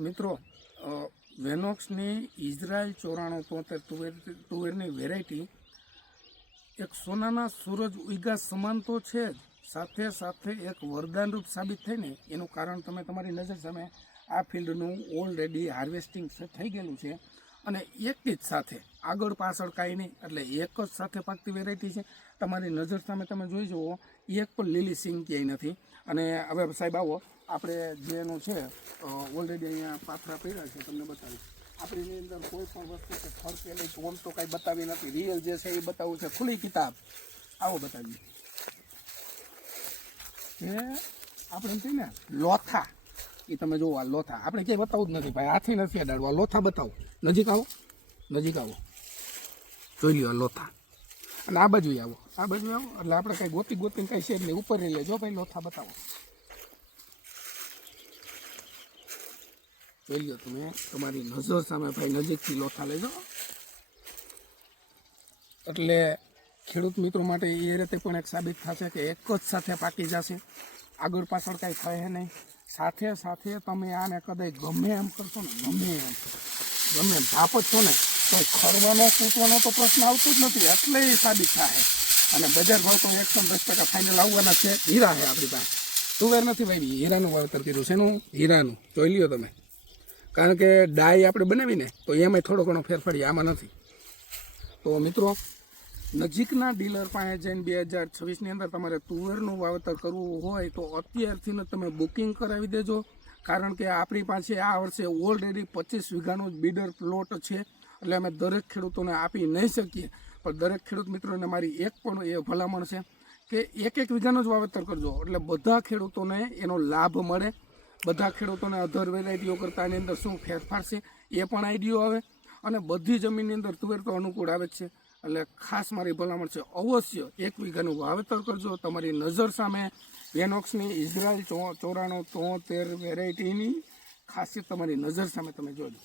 મિત્રો વેનોક્સની ઇઝરાયલ 9473 તુવેરની વેરાયટી એક સોનાના સૂરજ ઉગ્યા સમાન તો છે જ, સાથે સાથે એક વરદાનરૂપ સાબિત થઈને એનું કારણ તમે તમારી નજર સામે આ ફિલ્ડનું ઓલરેડી હાર્વેસ્ટિંગ થઈ ગયેલું છે અને એક જ સાથે આગળ પાછળ કાંઈ નહીં, એટલે એક જ સાથે પાકતી વેરાયટી છે. તમારી નજર સામે તમે જોઈ જુઓ, એક પણ લીલી સિંગ ક્યાંય નથી. અને હવે સાહેબ આવો, આપણે જેનું છે ઓલરેડી અહીંયા પાથરા પડ્યા છે, તમને બતાવીશ. આપણી અંદર કોઈ પણ વસ્તુ કે ફરકેલી ટોમ તો કાંઈ બતાવી નથી, રિયલ જે છે એ બતાવવું છે, ખુલ્લી કિતાબ. આવો બતાવીએ કે આપણે કહીએ ને લોથા, એ તમે જુઓ આ લોથા આપણે ક્યાંય બતાવવું જ નથી ભાઈ, હાથી નથી અડાડવા. લોથા બતાવો, નજીક આવો, નજીક આવો, જોઈ લ્યો લોથા. અને આ બાજુ આવો, આ બાજુ આવો, એટલે આપણે કાંઈ ગોતીને કાંઈ છે નહીં, ઉપર રહી લેજો ભાઈ. લોથા બતાવો, જોઈ લ્યો તમે તમારી નજર સામે ભાઈ, નજીકથી લોથા લેજો. એટલે ખેડૂત મિત્રો માટે એ રીતે પણ એક સાબિત થશે કે એક જ સાથે પાકી જશે, આગળ પાછળ કાંઈ થાય નહીં. સાથે સાથે તમે આને કદાચ ગમે એમ કરશો ને, ગમે એમ ધાપ જ છો ને, તો ખરવાનો કૂટવાનો તો પ્રશ્ન આવતો જ નથી, એટલે એ સાબિત થાય. અને બજાર ભાવ તો 110% ફાઇનલ આવવાના છે. હીરા છે આપણી પાસે, તુવેર નથી ભાઈ, હીરાનું વાવેતર કર્યું છે. એનું હીરાનું જોઈ લ્યો તમે, કારણ કે ડાય આપણે બનાવીને તો એમાંય થોડો ઘણો ફેરફાર આમાં નથી. તો મિત્રો, નજીકના ડીલર પાસે જઈને 2026ની અંદર તમારે તુવેરનું વાવેતર કરવું હોય તો અત્યારથી જ તમે બુકિંગ કરાવી દેજો, કારણ કે આપણી પાસે આ વર્ષે ઓલરેડી 25 વીઘાનો જ બીડર પ્લોટ છે. એટલે અમે દરેક ખેડૂતોને આપી નહીં શકીએ, પણ દરેક ખેડૂત મિત્રોને મારી એક પણ એ ભલામણ છે કે એક વીઘાનું જ વાવેતર કરજો, એટલે બધા ખેડૂતોને એનો લાભ મળે. બધા ખેડૂતોને અધર વેરાયટીઓ કરતાં એની અંદર શું ફેરફાર છે એ પણ આઈડિયો આવે, અને બધી જમીનની અંદર તુવેર તો અનુકૂળ આવે જ છે. એટલે ખાસ મારી ભલામણ છે, અવશ્ય 1 વીઘાનું વાવેતર કરજો. તમારી નજર સામે વેનોક્સની ઇઝરાયલ 9473 વેરાયટીની ખાસિયત તમારી નજર સામે તમે જોજો.